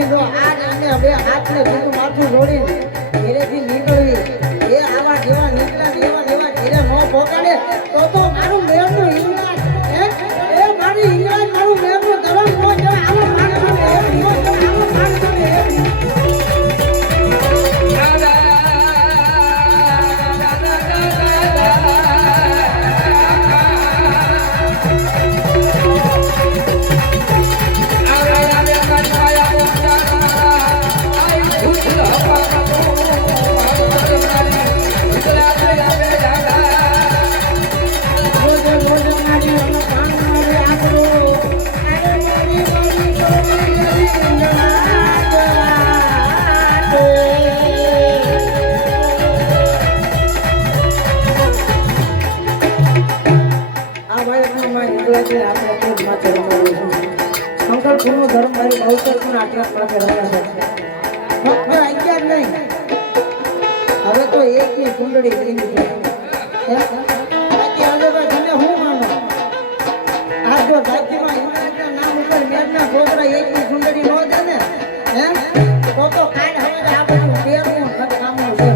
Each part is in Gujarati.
સુધી જો આજ અને બે હાથને બીજું માથું જોડીને ઘરેથી નીકળવી એ આવા જેવા નીકળ્યા એવા એવા ઘરે ન પહોંચાડે તો મારું મેળનું હિંગળાજ એ મારી હિંગળાજ મારું મેળનું ધરમ ન જડે આવો માણસનો એમ ન જડે આવો માણસનો એમ શંકર ગુરુ ધર્મ મારી અવસર પણ આટલા પાસે રહ્યા છે નહીં હવે તો એકની કુંડળી લીધી છે બાકી આજોબા તમે હું માનો આ જો જાતિમાં હિમાલયના નામ ઉપર મેરના છોકરા એકની કુંડળી ન દે ને તો કાઢ હવે આ બધું દેવું કામનું છે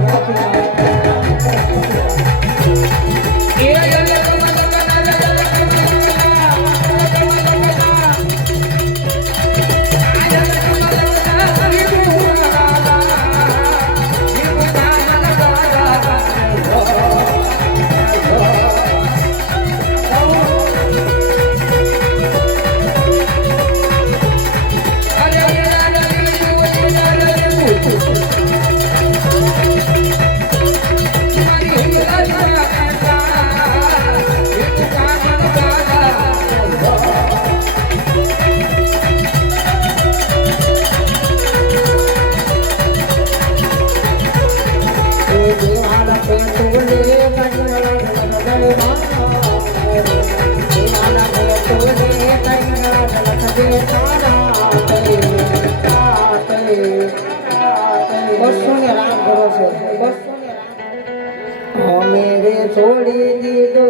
मेरे छोड़ी दीदो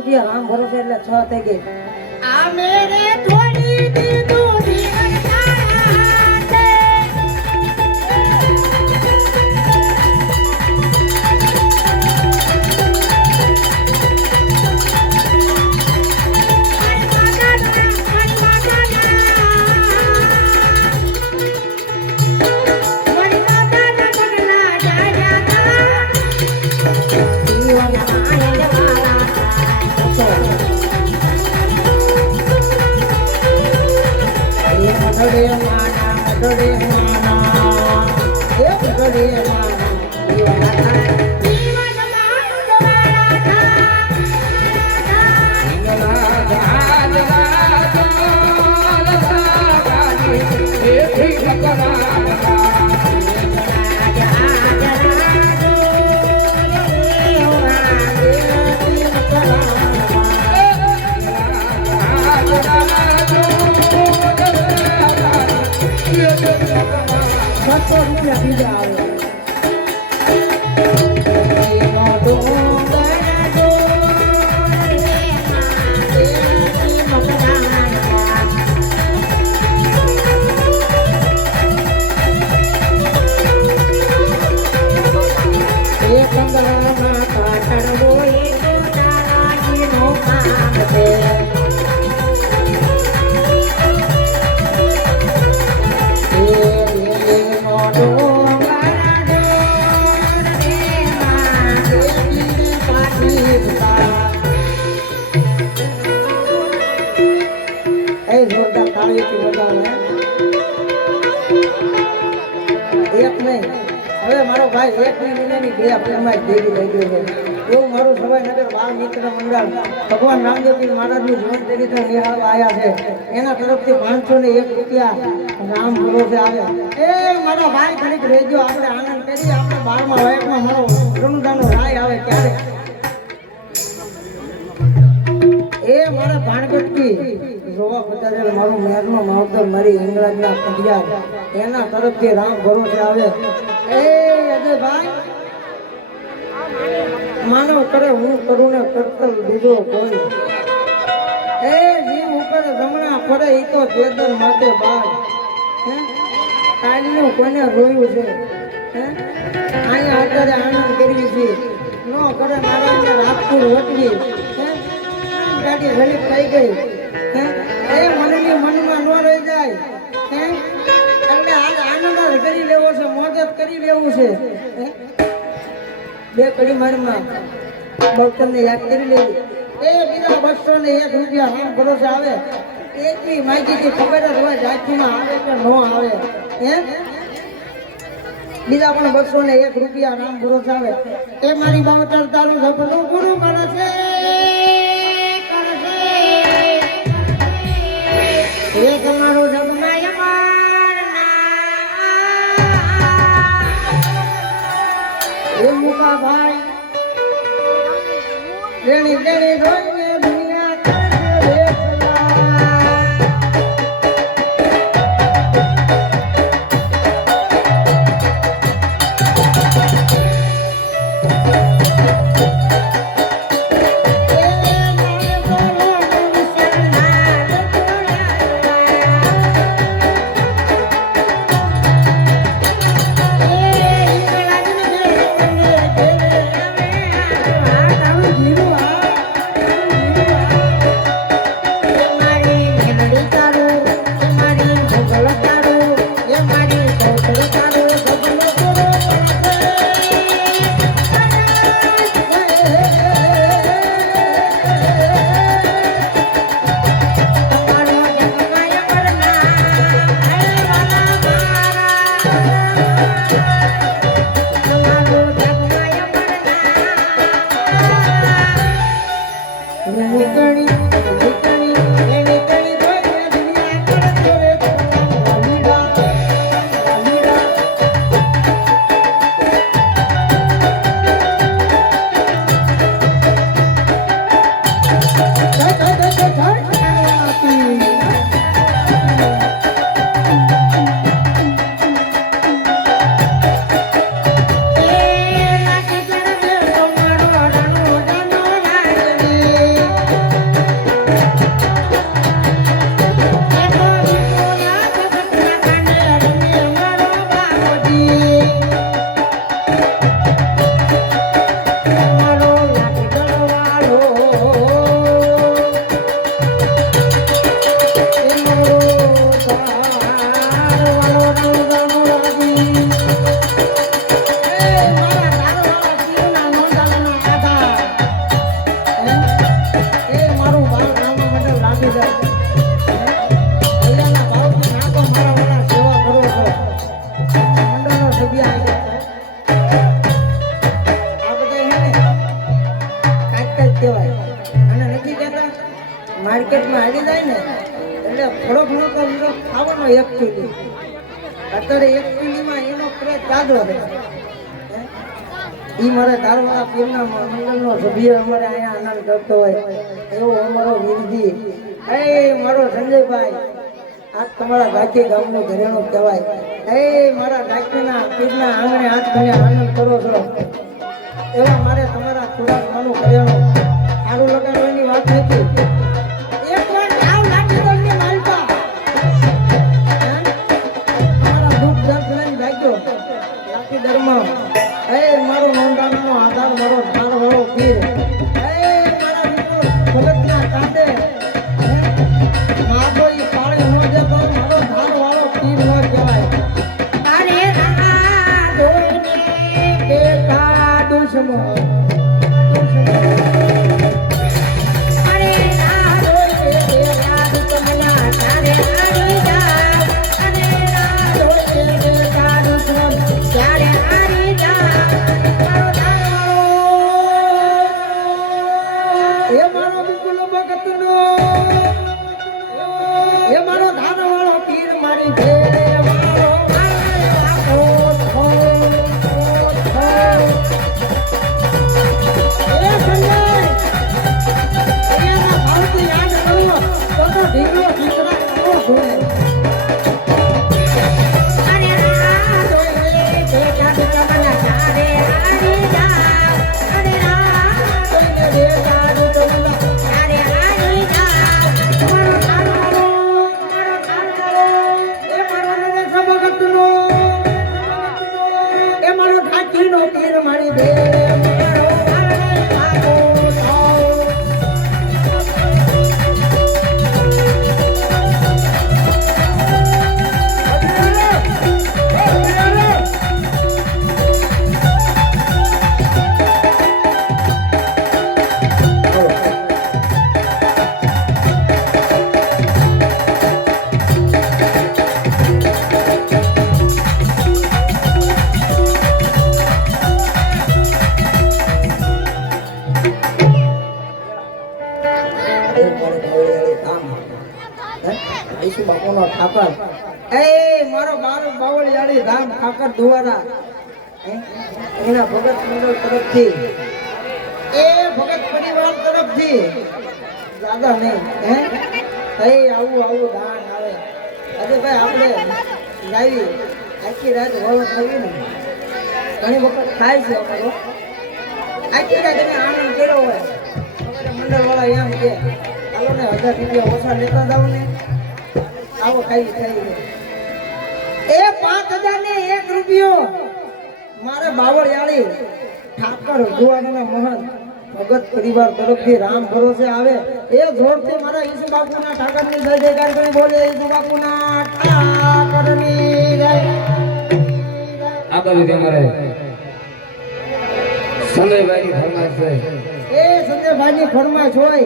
રૂપિયા રામ ભરોસે એટલે 6 થઈ ગઈ આ મેરે થોડી દીધું જીવન તારા હવે મારો ભાઈ એક મહિનાની બે અમારી ભેગી થઈ ગયો છે એવું મારું સવાઈ નગર બાળ મિત્ર મંડળ ભગવાન રામદેવજી મહારાજનું જીવન ચરિત્ર નિહાળવા આવ્યા છે એના તરફથી 501 રૂપિયા રામ ભરોસે આવે એ મારા ભાઈ ખરીક રહેજો આપણે આનંદ કરીએ આપણે 12મા વયમાં મારો રમજાનનો રાય આવે ક્યારે એ મારા ભાણગટકી જોવા પધારેલ મારું મેરનો માવતર મારી ઇંગ્લેન્ડના પંડિયા એના તરફથી રામ ભરોસે આવે એ અજયભાઈ માનવ કરે હું કરું ને કરતલ બીજો કોઈ એ જીવ ઉપર રમણા ફરે ઈ તો બેદર માટે બાર હે કાલનું કોને રોયું છે હે અહીંયા અત્યારે આનંદ કરી છે નો કરે મારા રાજપુર વટવી હે ગાડી રલી થઈ ગઈ હે એ મનની મનમાં ન રહી જાય હે એટલે આજ આનંદ કરી લેવો છે મોજ કરી લેવું છે હે બે કડી મારમાં બળતણને યાદ કરી લેવી એ બીજા 201 રૂપિયા રામ ભરોસે આવે એટલી માહિતી ખબર જ હોય જાતિમાં આવે કે ન આવે હે બીજા પણ 201 રૂપિયા રામ ભરોસે આવે એ મારી બાવતર તારું સપનું પૂરું કરે છે એ તમારું જગમાય એ મુકા ભાઈ રેણી રેણી રોઈને દુનિયા કરશે માર્કેટમાં આવી જાય ને એટલે થોડો ઘણો તો વિરોધ ખાવાનો એક કિલી અત્યારે એક કિલીમાં એનો પ્રેત જાગરો છે ઈ મારે ધારવાળા પીરના મંડળનો સભ્ય અમારે અહીંયા આનંદ કરતો હોય એવો અમારો વીરજી એ મારો સંજયભાઈ આ તમારા ગાંધી ગામનો ઘરેણો કહેવાય એ મારા ગાંધીના પીરના આંગણે હાથ ઘરે આનંદ કરો છો એવા મારે તમારા થોડાક માનું ઘરેણો સારું લગાડવાની વાત નથી મારો નોંધાનો આધાર મારો ધાર વાળો પીર મારા મિત્રો ભગતના કાંડે માધો ઈ પાળી નો જતો મારો ધાર વાળો પીર નો કહેવાય તારે રામા જોઈને બેટા દુશ્મન અરે ઠાકર એ મારો બાવળી યાળી ધામ ઠાકર દુવારા એના ભગત મંડળ તરફથી એ ભગત પરિવાર તરફથી દાદા નહીં હે કઈ આવું દાન આવે અરે ભાઈ આપણે ગાવી આખી રાત વળો થવી ને ઘણી વખત થાય છે અમારો આખી રાત એને આનંદ કર્યો હોય અમારે મંડળ વાળા એમ કે ચાલો ને 1000 રૂપિયા ઓછા લેતા જાવ ને આવો ખાઈ થઈ એ 5000 ને 1 રૂપિયો મારે બાવળિયાળી ઠાકર ગુવાના મહંત ભગત પરિવાર તરફથી રામ ભરોસે આવે એ જોરથી મારા ઈસુ બાપુના ઠાકરની જય જયકાર કરી બોલે ઈસુ બાપુના ઠાકરની જય આ બધું તમારે સંજયભાઈની ફરમાઈશ છે એ સંજયભાઈની ફરમાઈશ હોય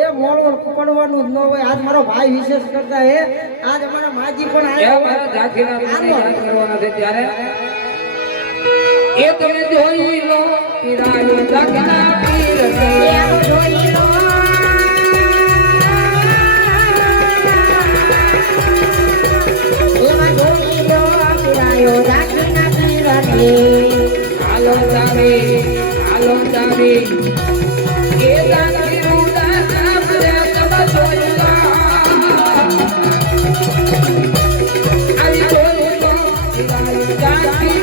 એ મોળો પડવાનું જ ન હોય આજ મારો ભાઈ વિશેષ કરતા હે આજ અમારા માજી પણ આવ્યા મારા ઝાંખીના પૂરી યાદ કરવાના છે ત્યારે એ તમે જોઈ લો પીરાયો ઝાંખીના પીર છે જોઈ લો એવા જોઈ લો પીરાયો ઝાંખીના પીર છે હાલો ચાવી એ ઝાંખી રૂડા આપણે તમે જોઈ લો આવી જોઈ લો પીરાયો ઝાંખી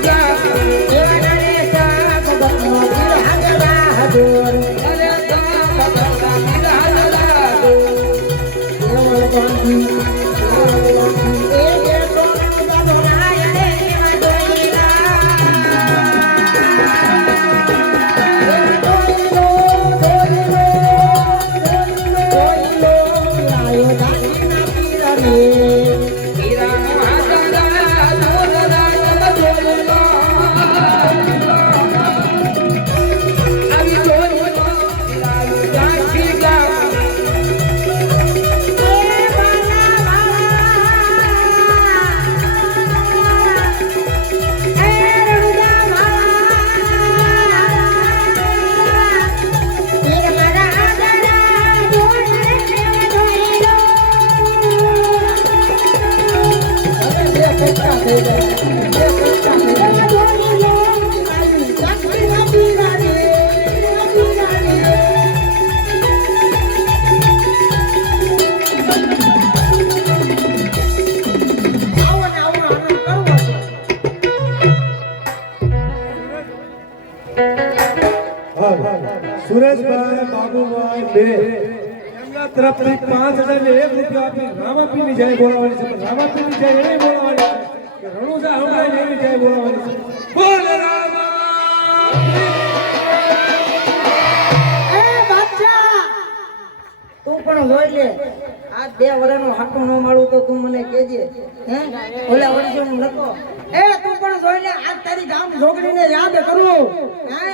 સુરેશભાઈ બાબુભાઈ બે એમના તરફથી 5000 ને 1 રૂપિયો આપી રામાપીની જય બોલાવવાની છે પણ રામાપીની જય એને બોલાવવાની છે કે રણુજા હમણાં એની જય બોલાવવાની છે બોલ રામા એ બાદશાહ તું પણ જોઈ લે આ 2 વર્ષનો હાટું ન માળું તો તું મને કહેજે હે ઓલા વર્ષે હું નતો એ તું પણ જોઈ લે આજ તારી ગામ જોગણીને યાદ કરું હે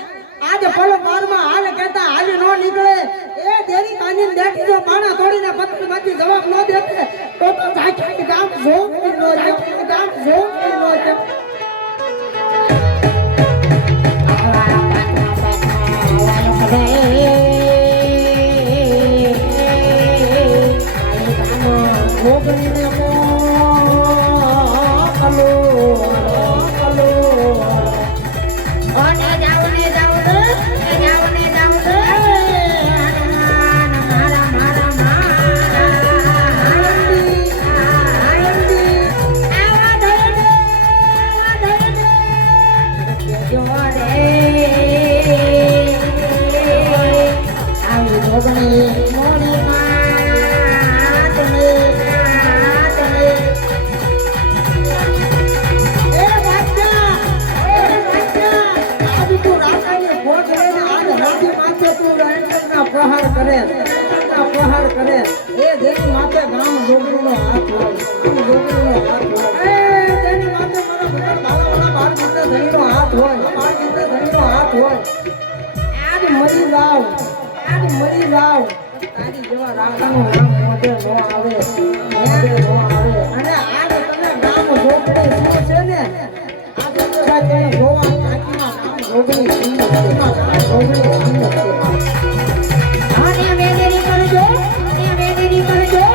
આજ પલ પારમાં હાલ કહેતા હાલી નો નીકળે એ દેરી કાની બેઠી જો પાણા તોડીને પત્નીમાંથી જવાબ નો દેતે તો ઝાંખી ગામ જોગણી નો ઝાંખી ગામ જોગણી નો પ્રહાર કરે એ જેની માથે ગામ જોગણીનો હાથ હોય એ જેની માથે મારા ભગત બાળાવાળા બાર મિત્ર ધણીનો હાથ હોય બાર મિત્ર ધણીનો હાથ હોય આજ મરી જાવ તારી જેવા રાજાનું નામ મોઢે નો આવે અને આજ તમે ગામ જોગણી શું છે ને આ બધા તમે જોવા કાકીમાં ગામ જોગણી કરજો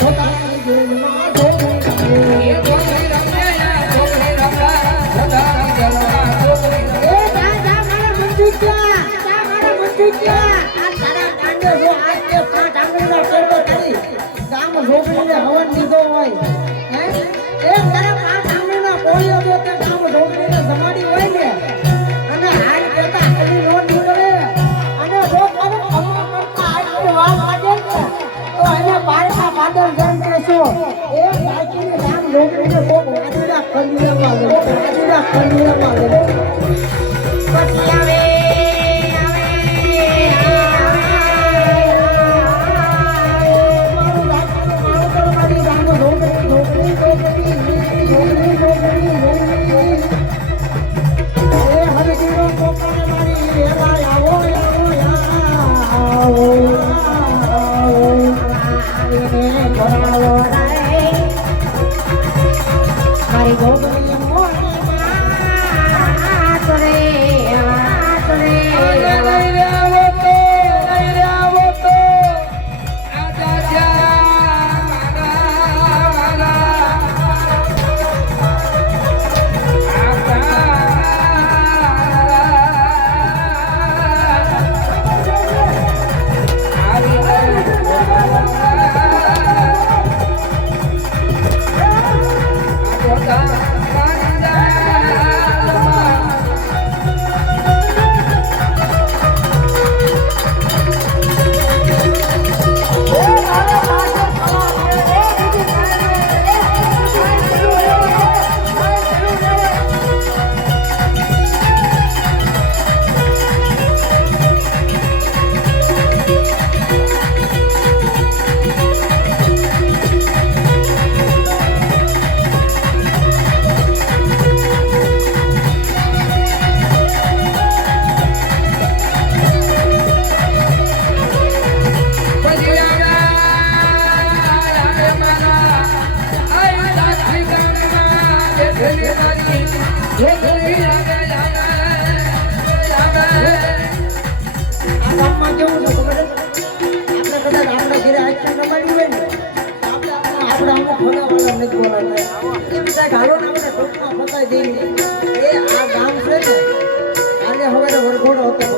પોતાની જેલમાં ઢોકળી રમે. એ ઢોકળી રમે ઢોકળી રમે સદાની જેલમાં ઢોકળી રમે. એ જા મારા મંજુકિયા, જા મારા મંજુકિયા. આ તારા કાંડે જો આજ તે પાંચ આંગળીના કરડો કરી ગામ ઢોકળીને હવન દીધો હોય, હે એ તારા પાંચ આંગળીના કોળીઓ જો તે ગામ ઢોકળીને જમાડી હોય ને અને હાલ કરતા કદી નો નીકળે અને જો કોને અમો કરતા આજની વાત લાગે ને તો એને પારકા પાદર જન કહેશો. એ બાકીની ગામ ઢોકળીને કોક વાજીડા ખંડીરામાં લે, વાજીડા ખંડીરામાં લે. પછી આવે મારી ગોગલી મોની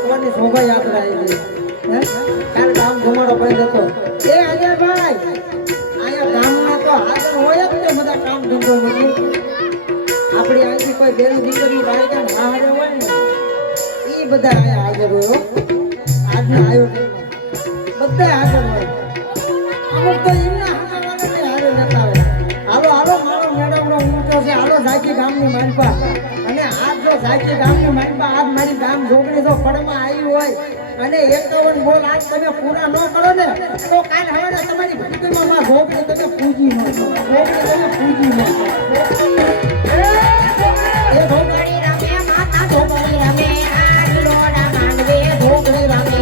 માં રે શોભા યાત્રા આવી કાલે ગામ ઘુમાડો પડી જતો. એ અજયભાઈ અહીંયા ગામમાં તો હાજર હોય જ ને બધા કામ ધંધો મૂકી. આપણી અહીંથી કોઈ બેન દીકરી બાળકા હારે હોય ને એ બધા અહીંયા હાજર હોય. આજના આયોજનમાં બધા હાજર હોય. અમુક તો એમના હાજર હારે નતા આવે. હાલો હાલો મારો મેડમનો ઊંચો છે, હાલો ઝાંકી ગામની માનપા. અને આજ જો ઝાંકી ગામની માનપા આજ મારી ગામ ઢોકળી જો ફળમાં આવી હોય અને 51 બોલ આજ તમે પૂરા ન કરો ને તો કાલ હવે તમારી ભક્તિમાં માં ઢોકળી તમે પૂજી ન કરો. ઢોકળી તમે પૂજી ન કરો. એ ઢોકળી રમે માતા ઢોકળી રમે આજ લોડા માંડવે ઢોકળી રમે.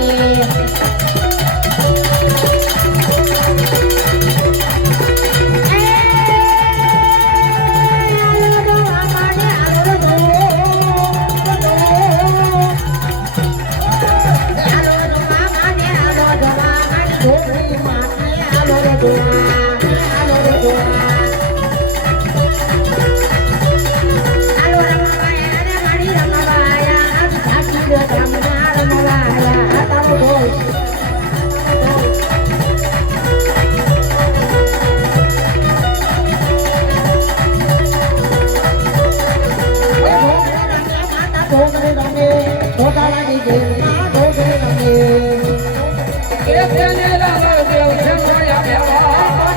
કે તેને લાવ દેવ છે માયા બેવા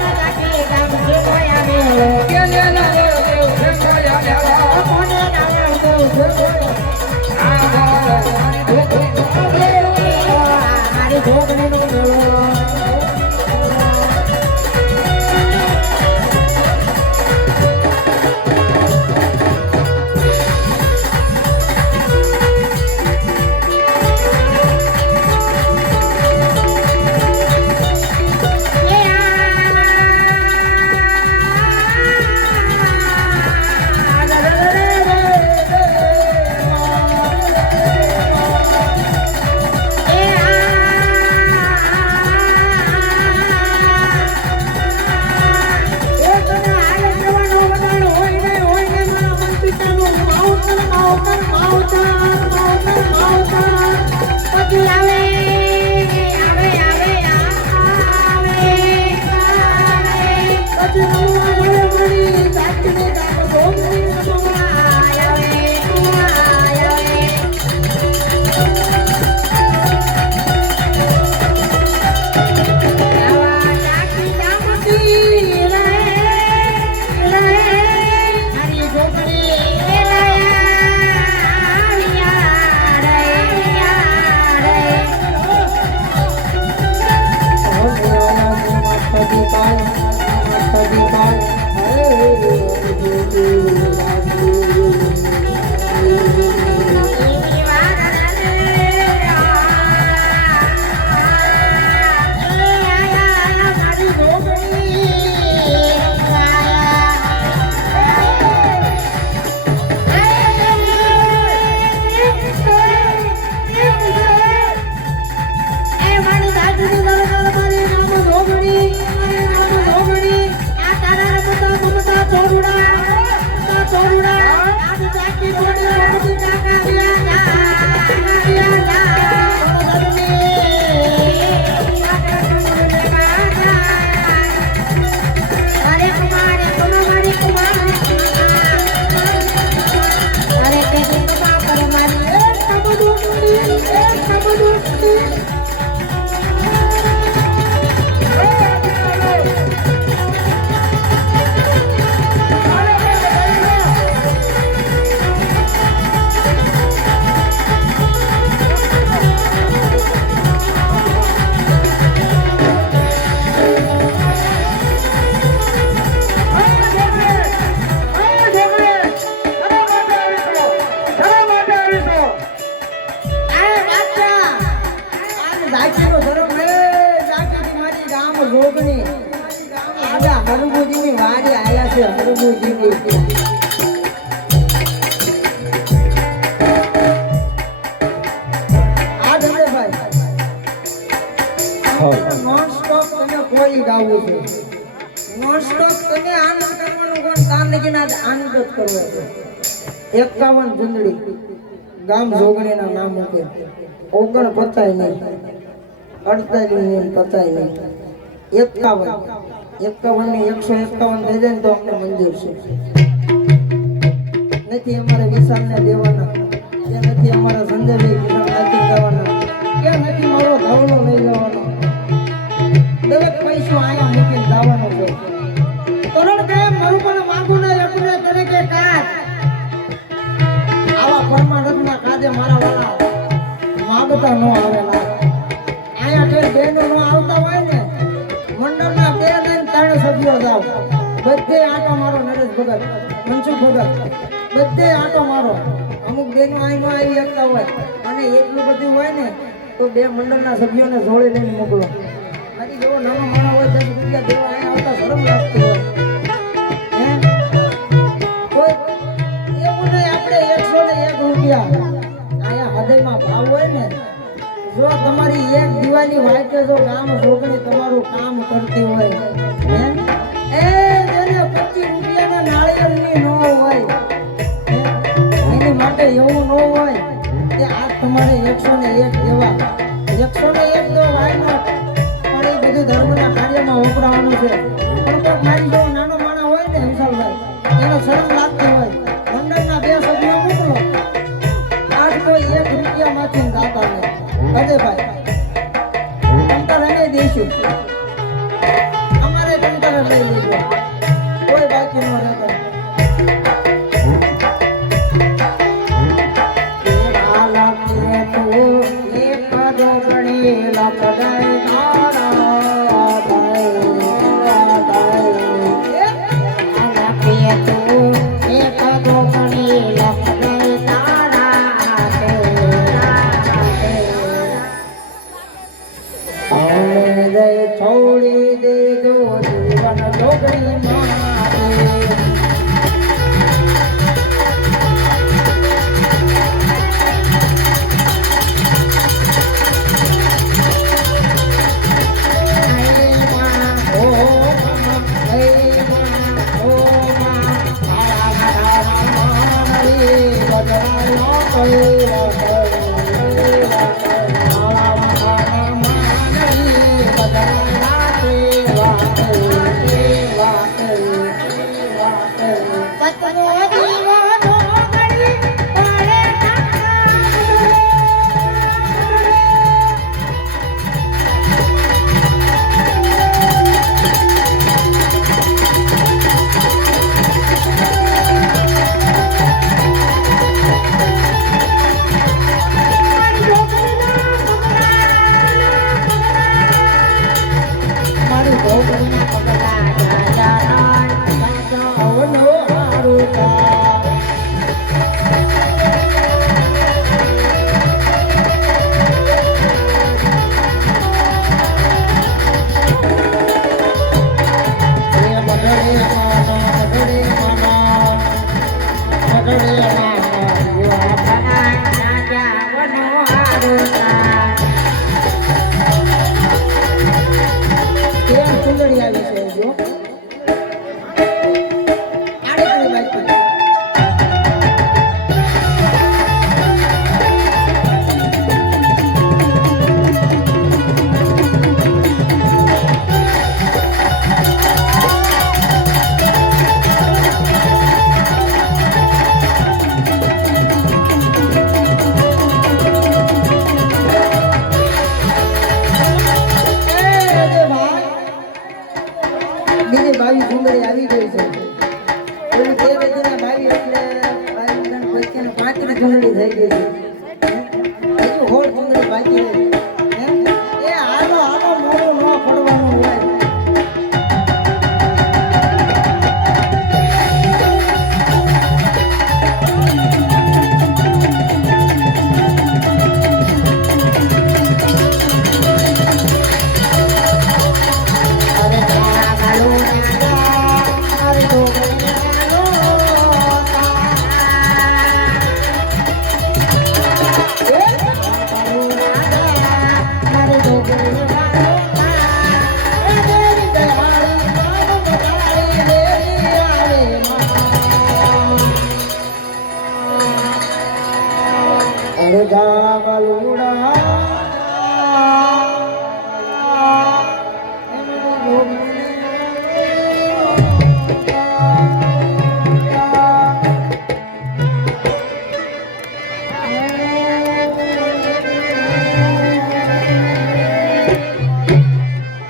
જોગણી આડા હરભુજીની વારી આયા છે હરભુજીની આ ધંધેભાઈ નોન સ્ટોપ તમે કોઈ ગાવું છે નોન સ્ટોપ તમે આનંદ કરવાનું કોણ કામ નહીં આનંદ જ કરવો છે 51 જુંદડી ગામ જોગણીના નામ મૂકે 49 નહીં 48 નહીં 50 નહીં 51 ને 151 થઈ જાય ને તો અમને મંજૂર છે નથી અમારે વિશાલને દેવાના કે નથી અમારા સંજયભાઈ વિશાલ નથી દેવાના કે નથી મારો ધવલો લઈ લેવાનો દરેક પૈસો આયા મૂકીને જવાનો છે તરણ કે મારું પણ માંગુ ને એકને તને કે કાટ આવા પરમાનંદના કાજે મારા વાળા માગતા ન આવેલા આયા કે બેનો ન આવતા હોય ને મંડળના 2 ને 3 સભ્યો જાવ બધે આટો મારો નરેશ ભગત મનસુખ ભગત બધે આટો મારો અમુક બેનો આઈનો આવી શકતા હોય અને એટલું બધું હોય ને તો 2 મંડળના સભ્યોને જોડે લઈને મોકલો બાકી જેવો નાનો માણસ હોય 10 રૂપિયા દેવા અહીંયા આવતા શરમ લાગતી હોય હે કોઈ એવું નહીં આપણે 101 રૂપિયા આયા હૃદયમાં ભાવ હોય ને જો તમારી એક દિવાળી વાટે જો ગામ જોગણી તમારું કામ કરતી હોય હે એ જેને 25 રૂપિયાના નાળિયેરની નો હોય એની માટે એવું ન હોય કે આ તમારે 101 દેવા 101 દો વાય નોટ પણ એ બધું ધર્મના કાર્યમાં વપરાવાનું છે પણ કોઈક મારી જેવો નાનો માણસ હોય ને વિશાલભાઈ એને શરમ લાગતી હોય મંડળના 2 સભ્યો મોકલો આજ કોઈ 1 રૂપિયામાંથી દાતા નહીં અરે ભાઈ કંટાર અમે દઈશું અમારે કંટાર લઈ લેજો કોઈ બાકી ન રહેતો છોડી દેજો જીવન જોગણી મારે બાવી સુંદરી આવી ગઈ છે એવું તે વેચીને બાવી એટલે 5 સુંદરી થઈ ગઈ છે હજુ હોળ સુંદરી બાકી છે એ આનો મોડું ન પડવાનું હોય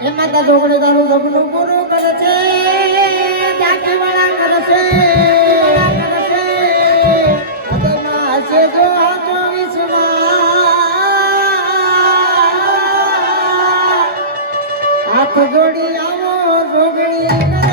એ માતા જોગણી તારું સપનું પૂરું કરે છે જાતી વાળા કરે છે હૃદયમાં હશે જો હાથો વિશ્વાસ હાથ જોડી આવો જોગણી કરે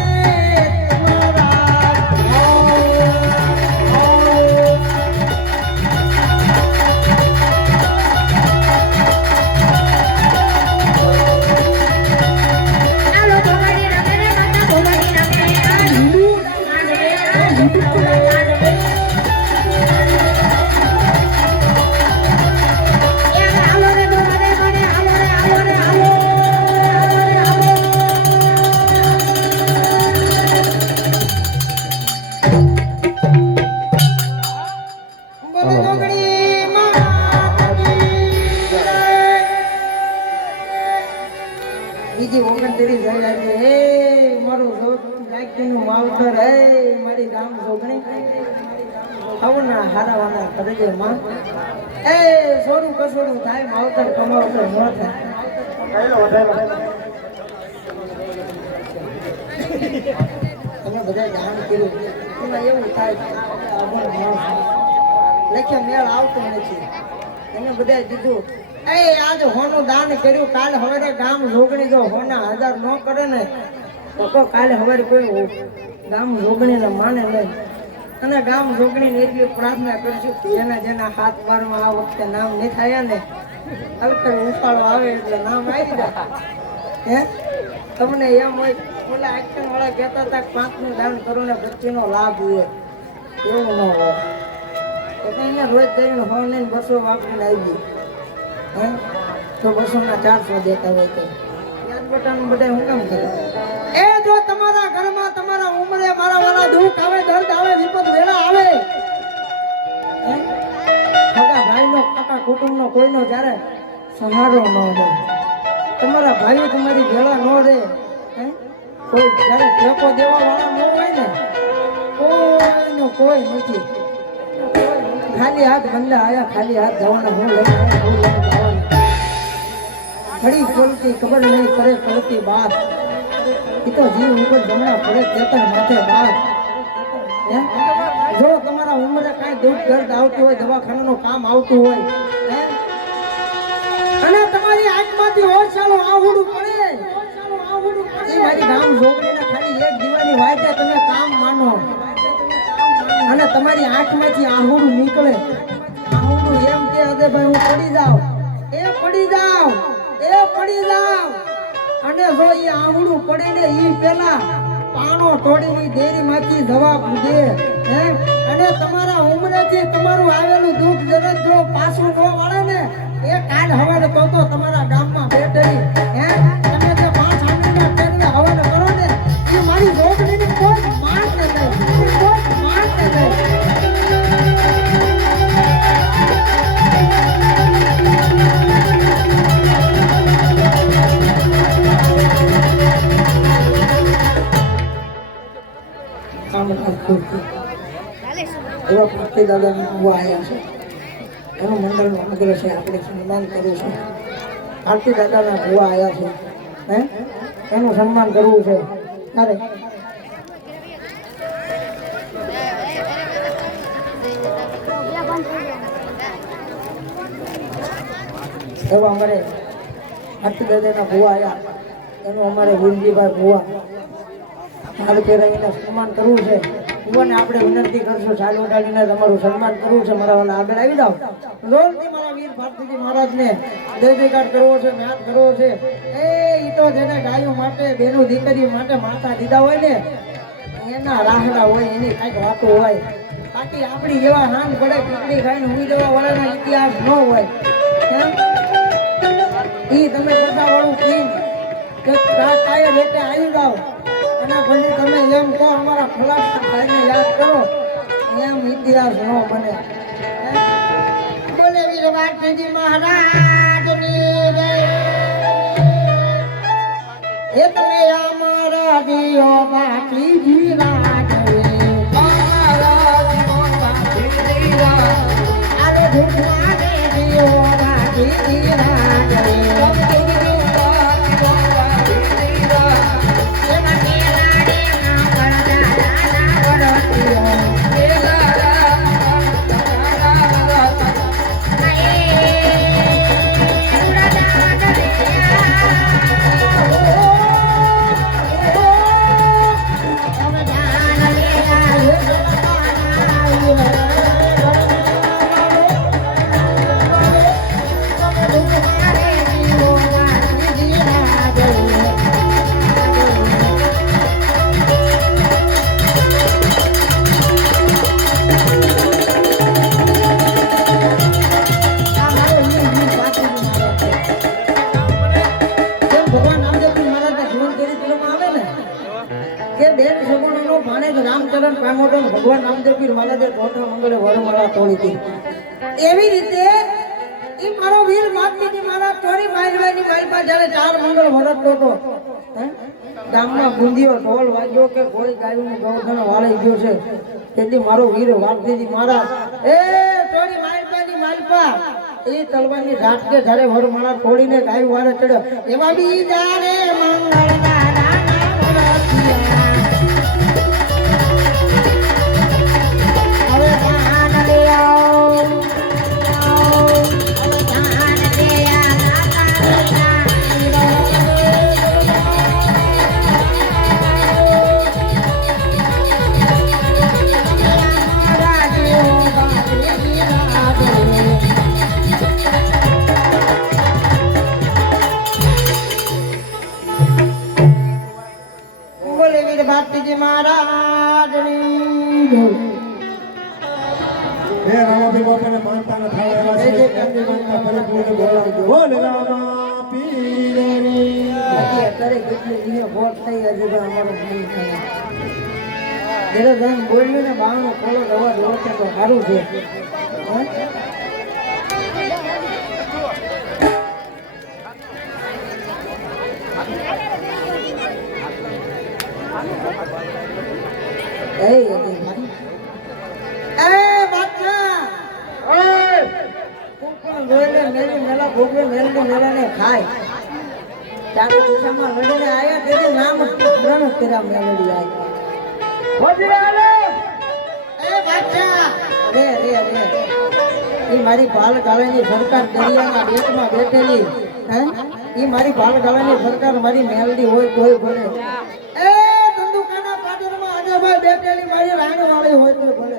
બીજી ઓગણ તેરી જાય લાગે હે મારું લાગીનું માવતર હે મારી ગામ જોગણી આવના હારાવાના કરજે માં એ સોરું કસોરું થાય માવતર કમાવતર ન થાય તમે બધા જાણ કર્યું એમાં એવું થાય લખ્યા મેળ આવતો નથી એને બધા કીધું એ આજ હોનું દાન કર્યું કાલ હવે ગામ જોગણી જો હોના 1000 ન કરે ને તો કાલે હવે કોઈ ગામ જોગણી ને માને નહીં અને ગામ જોગણી ને એટલી પ્રાર્થના કરશું જેના જેના હાથ વારમાં આ વખતે નામ નહીં થાય ને અવતર ઉપાડો આવે એટલે નામ આવી જાય હે તમને એમ હોય ઓલા એક્શન વાળા કહેતા હતા 5 નું દાન કરો ને 25 નો લાભ લે એવું ન હોય તો અહીંયા રોજ જઈને હોને 200 વાપરીને આવી ગઈ તો 200 ના 400 દેતા હોય તો યાદ બટાનું બધા હું કામ કરે એ જો તમારા ઘરમાં તમારા ઉંમરે મારા વાળા દુઃખ આવે દર્દ આવે વિપત વેળા આવે સગા ભાઈનો કાકા કુટુંબનો કોઈનો જ્યારે સહારો ન હોય તમારા ભાઈઓ તમારી ભેળા ન રહે કોઈ જ્યારે ટેકો દેવા વાળા ન હોય ને કોઈનો કોઈ નથી ખાલી હાથ બંદા આયા ખાલી હાથ જવાના હું ઘડી ખોલતી ખબર નહીં કરે કરતી બાત એ તો જીવ ઉપર જમણા પડે ચેતન માથે બાત જો તમારા ઉંમરે કાંઈ દુઃખ દર્દ આવતું હોય દવાખાનાનું કામ આવતું હોય અને તમારી આંખમાંથી ઓછાલો આહુડું પડે એ મારી ગામ જોગણીને ખાલી એક દીવાની વાતે તમે કામ માનો અને તમારી આંખમાંથી આહુડું નીકળે આહુડું એમ કે અરે ભાઈ હું પડી જાઉં એ પડી જાઉં અને જો એ આહુડું પડે ને ઈ પેલા પાણો તોડીની ડેરીમાંથી જવાબ દે હે અને તમારા ઉંમરેથી તમારું આવેલું દુઃખ જગત જો પાછું ન વળે ને એ કાલ હવારે તો તમારા ગામમાં બેઠી હે તમે જે 5 આંગળીના ટેરવે હવારે કરો ને એ મારી જોગણીની કોઈ માન ન થાય કોઈ માન ન થાય એવા ભક્તિ દાદાની બુવા આવ્યા છે એનું મંડળનો આગ્રહ છે આપણે સન્માન કરવું છે ભારતી દાદાના બુવા આવ્યા છે હે એનું સન્માન કરવું છે ત્યારે એવા અમારે ભારતી દાદાના બુવા આવ્યા એનું અમારે વીરજીભાઈ બુવા હાલ પહેરાવીને સન્માન કરવું છે ભુવાને આપણે વિનંતી કરશું ચાલ ઉડાડીને તમારું સન્માન કરવું છે મારા વાળા આગળ આવી જાઓ રોલથી મારા વીર ભારતીજી મહારાજને જય જયકાર કરવો છે મ્યાદ કરવો છે એ ઈ તો જેને ગાયો માટે બેનું દીકરી માટે માતા દીધા હોય ને એના રાહડા હોય એની કાંઈક વાતો હોય બાકી આપણી જેવા હાન પડે પીકડી ખાઈને ઊંઘી જવા વાળાના ઇતિહાસ ન હોય ઈ તમે બધા વાળું પીને કે કાયે બેટે આવી જાઓ અને પછી તમે એમ કહો અમારા ખલાસા ભાઈને યાદ કરો એમ ઇતિહાસ ન બને બોલે વીર ભારતીજી મહારાજની જય એ તમે અમારા દિયો ભારતીજી રાજ આરે ધૂપમાં દિયો ભારતીજી રાજ કે બેન સગુણનો ભાણેજ રામચરણ પામ્યો તો ભગવાન રામદેવ પીર મહારાજે ચોથા મંગળે વરમાળા તોડી હતી. એવી રીતે ઈ મારો વીર માતની મારા ચોરી માલવાની માલપા જ્યારે 4 મંગળ વરતતો હતો, ગામમાં ગુંદીઓ ઢોલ વાગ્યો કે કોઈ ગાયનું ગોવર્ધન વાળી ગયો છે, તેથી મારો વીર વાલજીજી મહારાજ એ ચોરી માલપાની માલપા એ તલવારની ઝાટકે જ્યારે વરમાળા તોડીને ગાય વાળે ચડ્યો. એવા બીજા રે મંગળના નાના વરતિયા હવે ભાન લે આવો, હવે ભાન લે આ નાના બોલે વીર ભારતીજી મહારાજની જય. હે રામાપીર બાપાને માનતા ન થાવ એવા છે એમની માનતા પરિપૂર્ણ બોલાવજો. બોલ રામાપીરની અત્યારે કેટલી દિને વોટ થઈ હજુ તો અમારો મન થાય. જ્યારે ધન બોલ્યું ને બાણું ખોલો દવા જોશે તો સારું છે. ખાય ચાર દિશામાં લડીને આયા તેથી નામ ગ્રહણ કર્યા મેલડી આવી. એ બાદશાહ રે રે રે ઈ મારી બાલ ગાળાની સરકાર દરિયાના બેટમાં બેઠેલી હે ઈ મારી બાલ ગાળાની સરકાર મારી મેલડી હોય તોય ભલે. એ ધંધુકાના પાદરમાં આજાભાઈ બેઠેલી મારી રાણવાળી હોય તોય ભલે.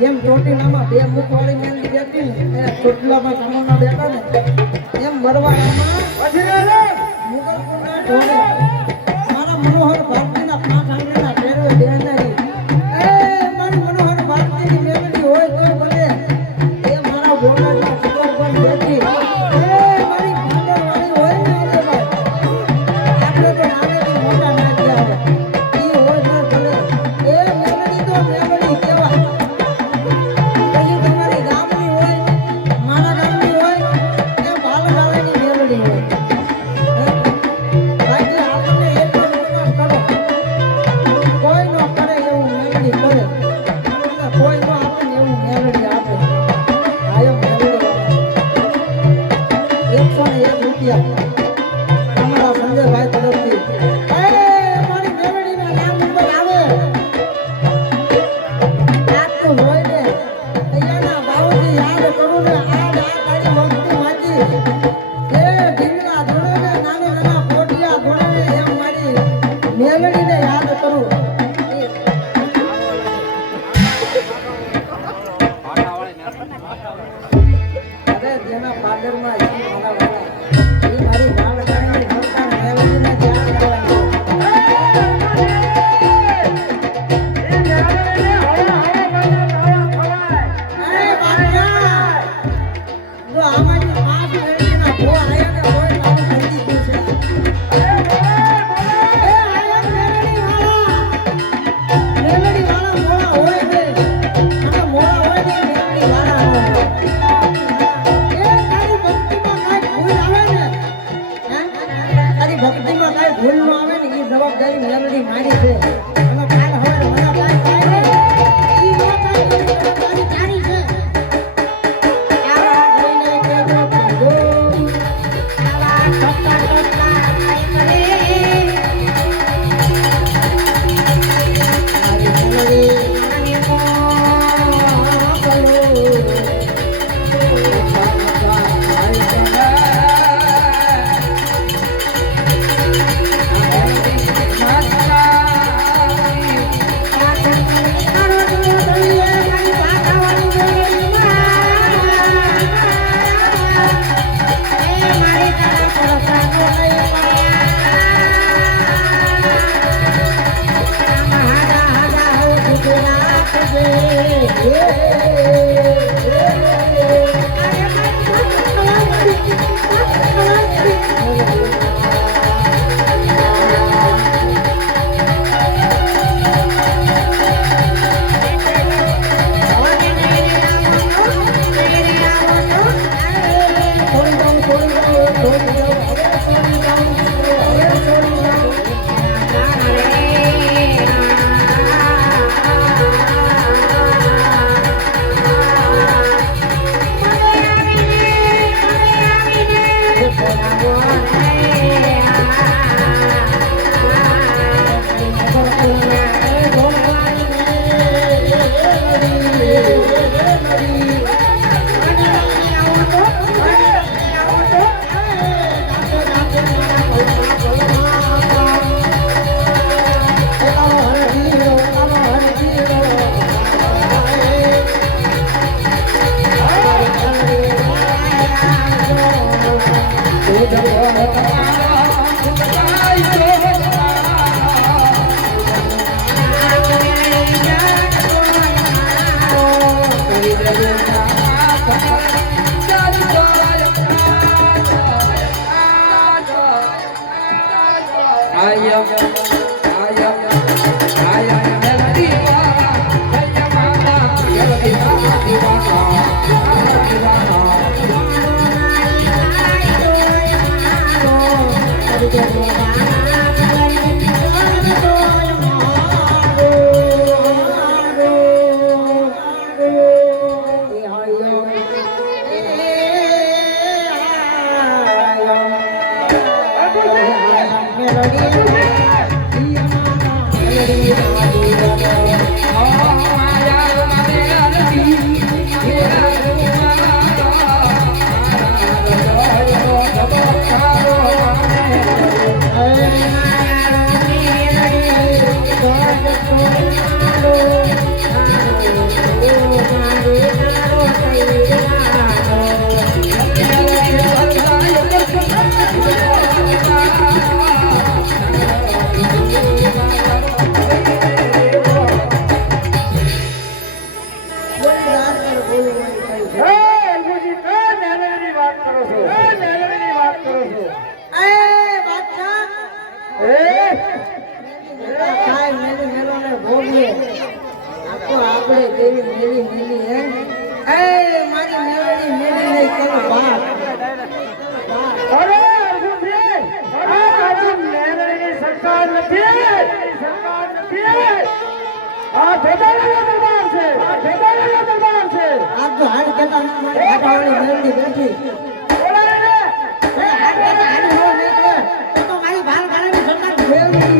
જેમ ચોટીલામાં બે મુખવાળી મેલડી બેઠી ને એ ચોટીલામાં કમોના બેઠા ને એમ બરવાડામાં મુગલપુરના ઢોળે મારા મનોહર ભારતીના 5 આંગળીના પહેરવે બેહનારી એ મારી મનોહર ભારતીની મેલડી હોય તોય ભલે. એ મારા બોર્ડરના સુગર પર બેઠી એ મારી ભાંડરવાળી હોય ને આપણે તો નાનેથી મોટા ના ગયા ઈ હોય ને ભલે. એ મેલડી તો મેલડી કહેવાય. પછી તમારી ગામની હોય મારા ગામની હોય કે બાલગાળાની મેલડી હોય. બાકી આપણને એક જ વિશ્વાસ કરો કોઈ નો કરે એવું મેલડી કરે અને કોઈ નો આપે ને એવું મેલડી આપે. આયો મેલડી 101 રૂપિયા અમારા સંજયભાઈ તરફથી. એ મારી મેલડીના નામ નંબર આવે આટલું હોય ને અહીંયાના બાવથી યાદ કરું ને આ ગાડી વખતી વાંચી એ ઢીંગલા ધોળે ને નાના નાના પોટિયા ધોળે ને એમ મારી મેલડીને યાદ કરું. અરે જેના પાદરમાં ઈ મારા વાળા ઈ મારી બાળ ગાડીની સરકાર મેલડીને ધ્યાન કરવાની. અરે બાદશાહ જો આમાંથી 5 મેલડીના ભો આયા ને હોય મારું ખરીદી ગયું છે. એ આયા મેલડી વાળા મોળા હોય ને અને મોળા હોય ને મેલડી વાળા હોય. એ તારી ભક્તિમાં કાંઈ ભૂલ આવે ને તારી ભક્તિમાં કાંઈ ભૂલ ન આવે ને એ જવાબદારી મેલડી મારી છે. અને કાલ હવે મને કાંઈ થાય ને ઈ નો કાંઈ જવાબદારી તારી છે. આવા જોઈને કેજો કેજો આવા ટપકા ટપકા કાંઈ કરે મારી મેલડી મારી માતા આપણે કેવી મેલી મેલી હે એ મારી મેલડી મેલી નહીં કરો બાપ અરે અર્જુનજી આ બાજુ મેલડીની સરકાર નથી આ ધોધાણીનો દરબાર છે આપ તો હાડ કેતા મારી ઘાટાવાળી મેલડી બેઠી બોલાવીને હાડ કેતા હાડ નો નીકળે તો મારી ભાર ગાળાની સરકાર મેલડી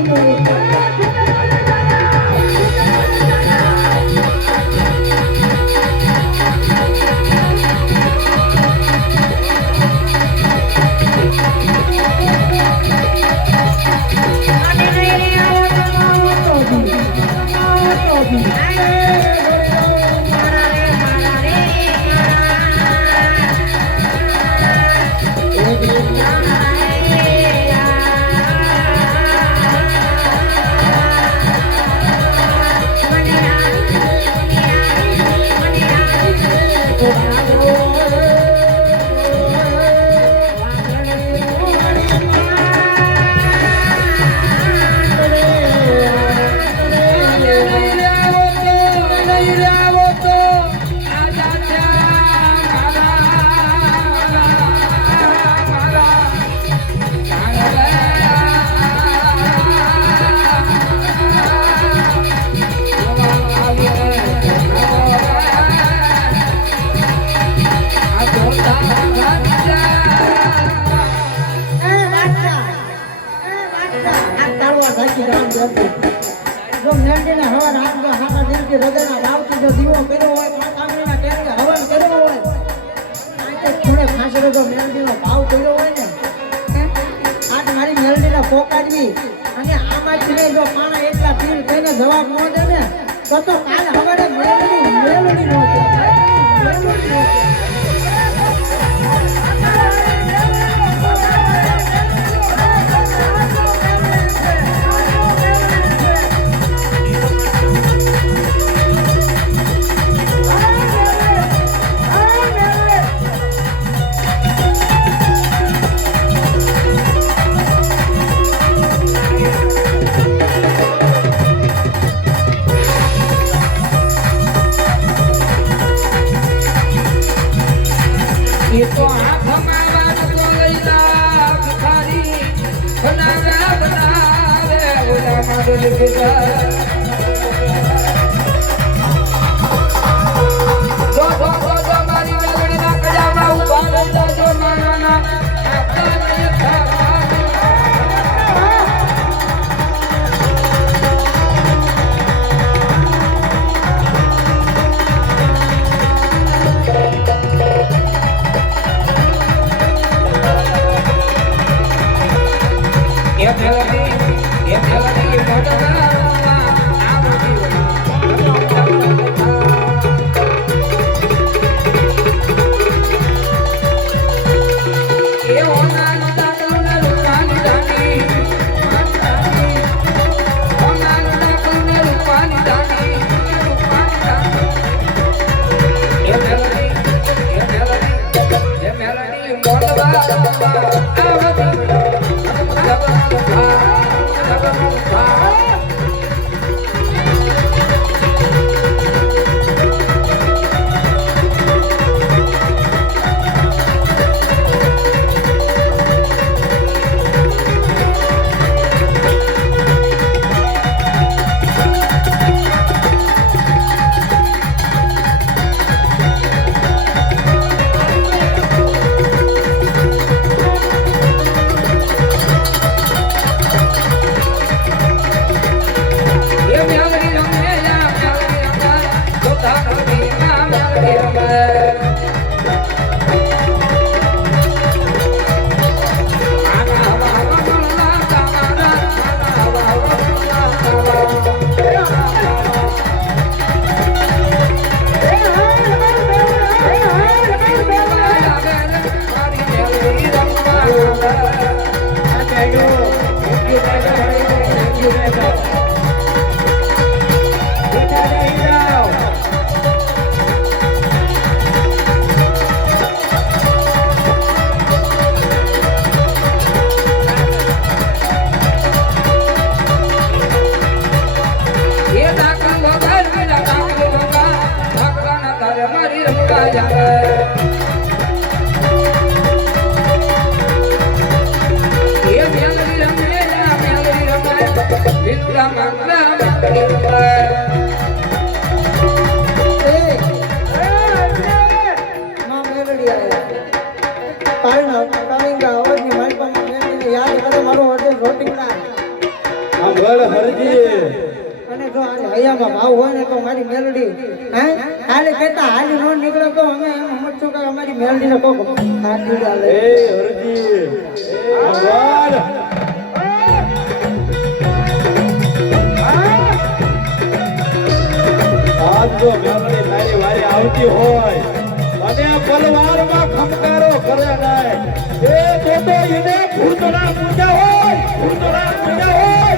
જો મેંડીને હવન હાથમાં હાથા દિલથી હૃદયના ભાવથી જો દીવો કર્યો હોય માતાજીના ટેકે હવન કર્યો હોય આતે થોડે ફાંસરે જો મેંડીનો ભાવ કર્યો હોય ને આજ મારી મેલડીને પોકાડવી અને આમાંથી જો પાણા એટલા પીર થઈને જવાબ ન દે ને તો કાલ હવારે મેલડી નો મેલડી નો એ તો હાથમાં વાગતો લઈલા ભિખારી બનાવ્યા બનાવે ઓલા માડલ ગીતા જો મારી મેલડીના કજામાં ઉભા રહી જાજો નાના આપણા ખાવા Melody, જઈ જાઓ બેટા જઈ જાઓ એ ડાકણ વગર પેલા ડાકણ વગર ઢાકણ તારે મારી રમવા જાવે એ મેલડી રમે ના મેલડી રમે વિંદા મંગલા મેલડી રમે માં મેલડી આવ્યા પાણીના અવાજની મારી પાસે મેલડીને યાદ કરે મારો અર્જુન રોટિંગડા આ બોલ હરજી અને જો આ હૈયામાં ભાવ હોય ને તો મારી મેલડી હે હાલે કહેતા હાલી નો નીકળે તો અમે એમ સમજશું કે અમારી મેલડીને કોક હાથ દીધા લે એ હરજી આ બોલ આજ જો મેમણી તારી વારી આવતી હોય અને પલવારમાં ખમકારો કરે નહીં એ તો એને ભૂતના પૂજા હોય ભૂતના પૂજા હોય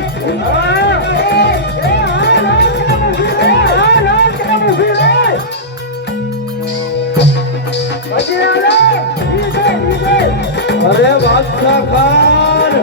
અરે બાદશાહ ખાન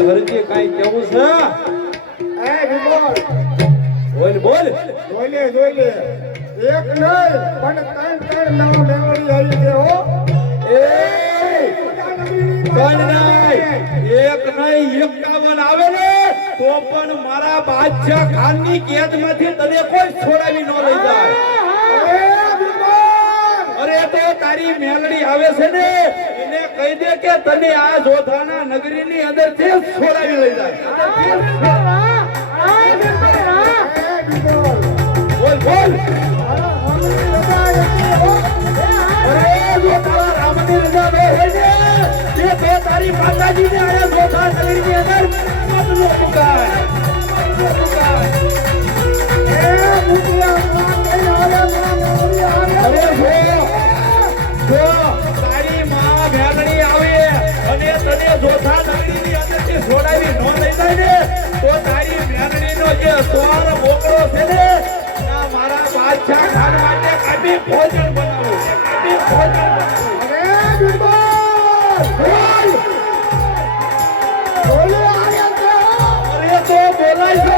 હરજી કાઈ કેવું છે બોલ બોલ જોઈ લે એક નહીં પણ ત્રણ નવા મેમરી આવી છે હો એ ત્રણ નહીં એક નહીં 51 આવે ને તો પણ મારા બાદશાહ ખાનની કેદમાંથી તને કોઈ છોડાવી ન લઈ જાય અરે તો તારી મેલડી આવે છે ને એને કહી દે કે તને આ જોધાના નગરીની અંદરથી છોડાવી લઈ જાય બોલ બોલ અરે જો તારા રામની રજા ન હોય ને તે તો તારી માતાજીને આયા જોધા નગરીની અંદર મતલો પુકાર અરે જો તારી માં મેલડી આવે અને તને જોધા નગરીની અંદરથી છોડાવી ન લઈ જાય ને તો તારી મેલડીનો જે સ્વાર મોકળો છે ને ના મારા બાદશાહ ખાન માટે કાઢી ભોજન બનાવું કાઢી ભોજન અરે તો બોલાય છે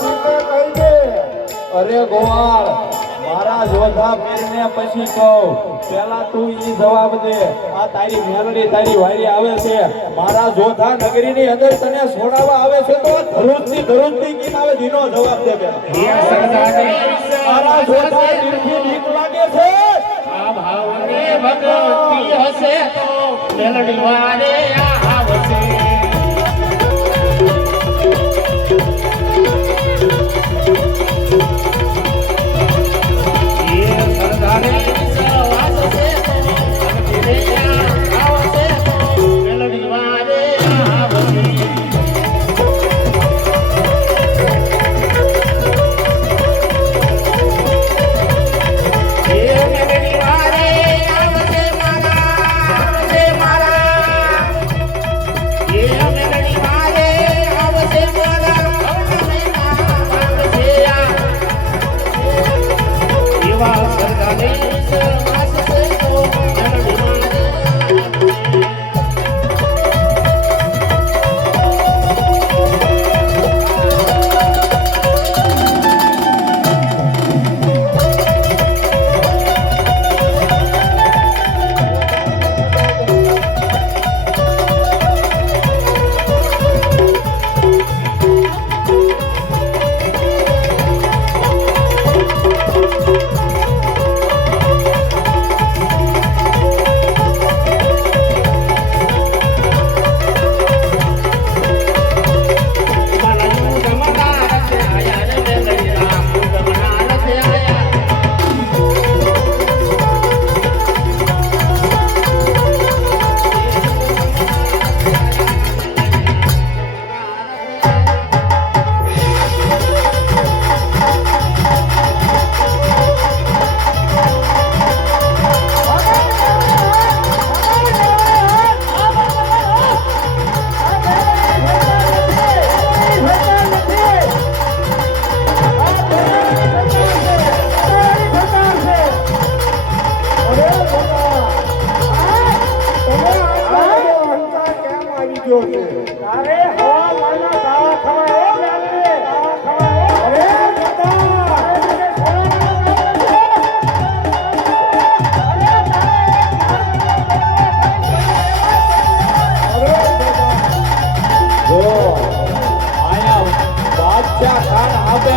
પીને કહી દે. અરે ગોવાળ મારા જોધા પીરને પછી કહું પેલા તું ઈ જવાબ દે આ તારી મેલડી તારી વારી આવે છે મારા જોધા નગરીની અંદર તને છોડાવવા આવે છે તો ધરુજથી કીન આવે દીનો જવાબ દે પેલા મારા જોધા દિલથી બીક લાગે છે આ ભાવને ભગવતી હશે તો મેલડી વારે આવશે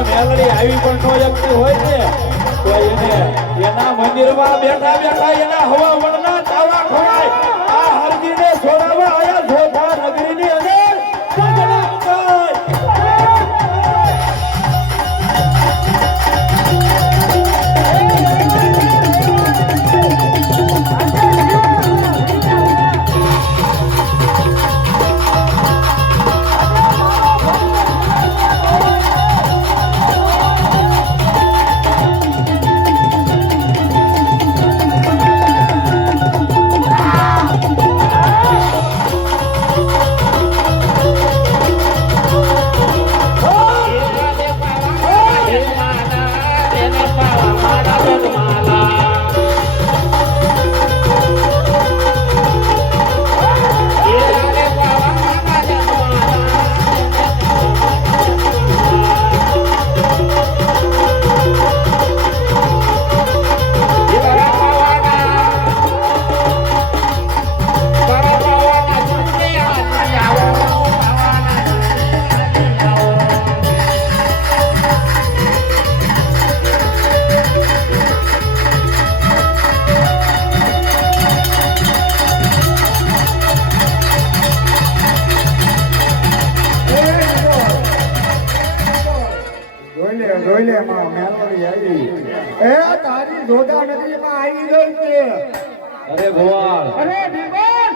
મેલડી આવી પણ નો શકતી હોય ને તો એને એના મંદિરમાં બેઠા બેઠા એના હવા વણના ચાવા ખવાય આ હરજીને છોડાવવા આયા જોધા નગરીની અંદર પગલા મુકાય જોઈ લે માં મેલડી આવી એ તારી જોધા નગરીમાં આવી ગઈ છે અરે ગોવાળ અરે ભગવાન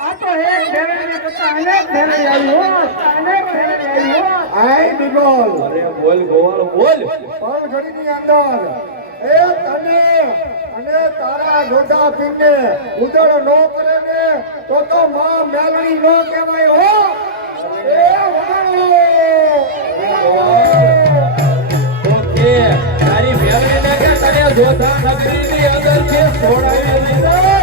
આ તો એક મેલડી કરતા અનેક મેલડી આવી હો અનેક મેલડી આવી હો આય નિકોલ અરે બોલ ગોવાળ બોલ પણ ઘડીની અંદર એ તને અને તારા જોધા પીરને ઉદળ નો કરે ને તો માં મેલડી નો કહેવાય હો એ તારી મેલડીને કે તને જોધા નગરીની અંદર છે છોડાવી દીધા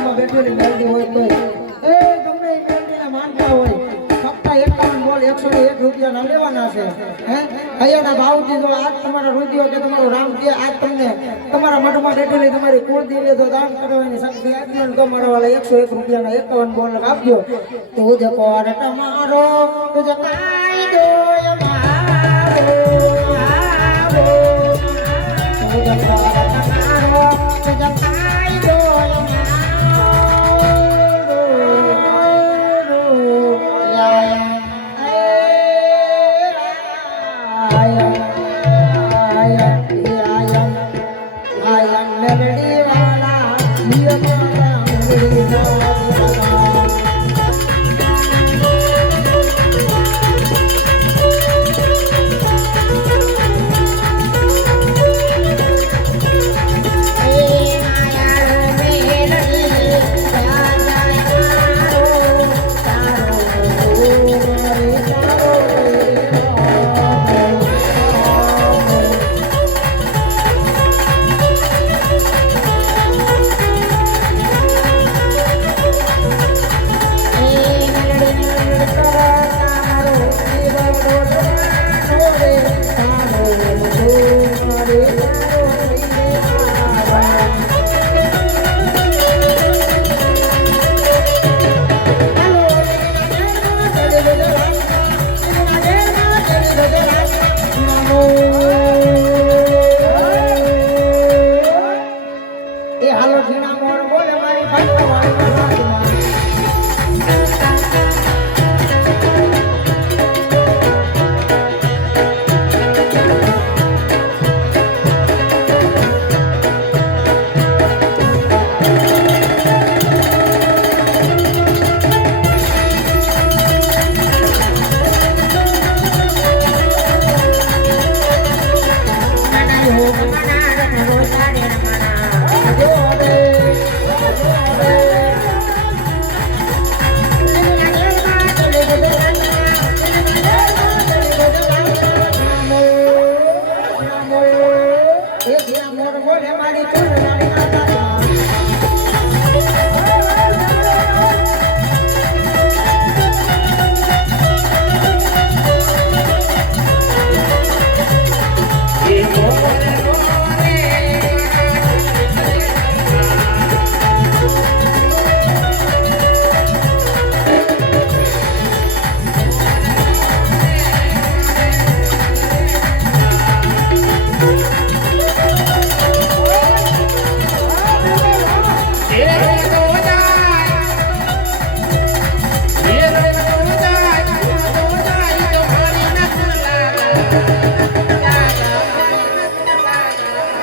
બાજુમાં બેઠેલી મેલડી હોય તોય એ ગમે એ મેલડીને માનતા હોય ફક્ત 51 બોલ 101 રૂપિયાના લેવાના છે હે અહીંયાના ભાવથી જો આજ તમારા રૂપિયો કે તમારો રામ દે આજ તમને તમારા મઠમાં બેઠેલી તમારી કુળદેવીએ જો દાન કરવાની શક્તિ આપી તો મારા વાળા 101 રૂપિયાના 51 બોલ આપજો તું જ કોર તમારો તું જ કાયદો અમારો આવો તું જ કોર તમારો તું જ કાયદો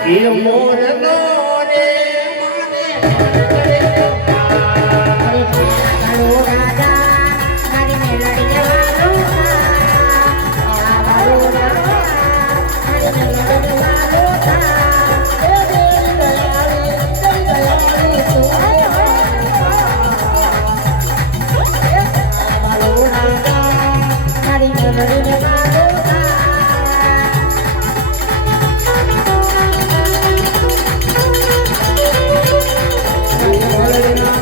એ મોરનો રે Hallelujah.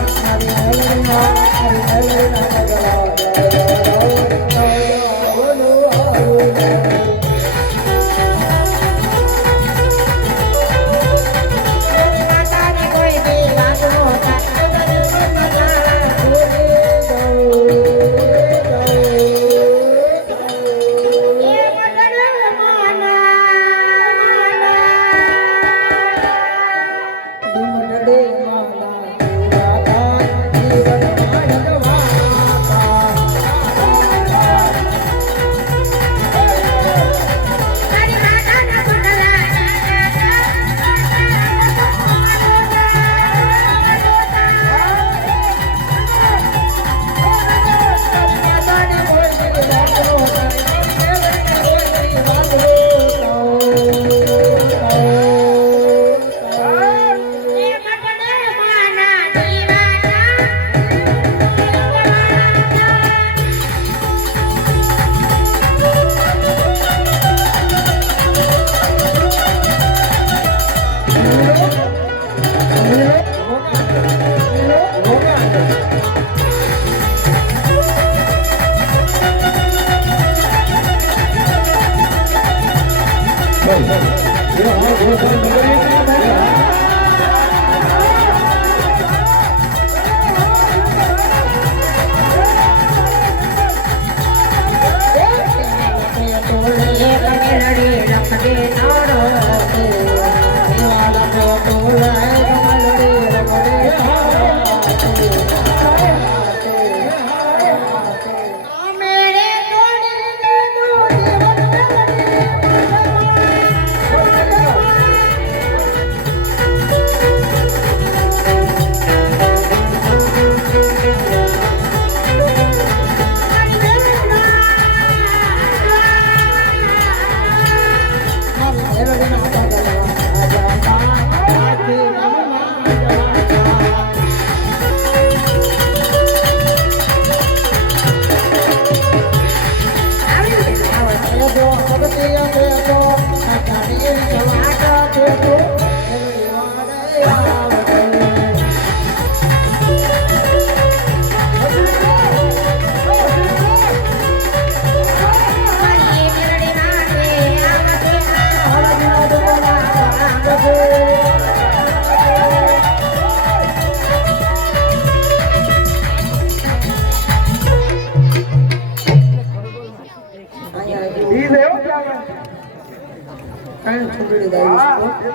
કાંઈ છૂટડી દાવી છે એ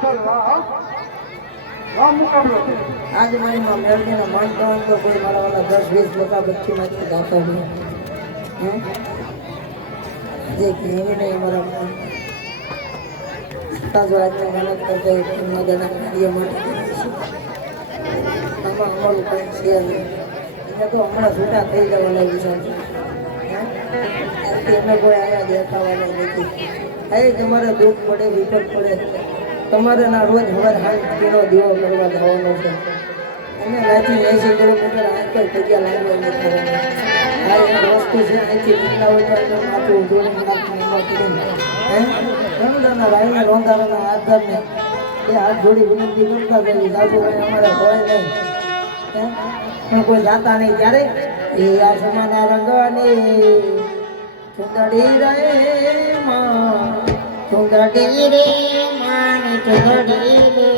તો મુકાબલો છે. આજ મારી માં મેળવીને માન કરવાનું તો કોઈ મારા વાળા 10-20 લોકો બચ્ચીમાંથી ગાતા નહીં જે કહેવી નહીં અમારા મન છતાં જો આજે મહેનત કરતા હોય એમના ગાના કાર્ય માટે આમાં અમારું કંઈ છે નહીં એને તો હમણાં છૂટા થઈ જવા લાગ્યું છે એમને કોઈ આયા દેખાવાના નથી એ તમારે દુઃખ પડે વિપત પડે તમારે ના રોજ હવે હાથ પીનો દીવો કરવા જવાનો છે અને રાતથી 80 કિલોમીટર આંકર જગ્યા લાગવા નથી આ એક વસ્તુ છે અહીંથી નીકળ્યા હોય તો એનું માથું ઊંધું નાખીને એમાં કરીને ઘણા રાયના રોંધારાના આધારને એ હાથ જોડી વિનંતી કરતા જઈએ જાજુ કંઈ અમારે હોય નહીં પણ કોઈ જાતા નહીં ત્યારે એ આ સમાના રંગવાની ચુંદડી રે માં ચુંદડી રે માની ચુંદડી રે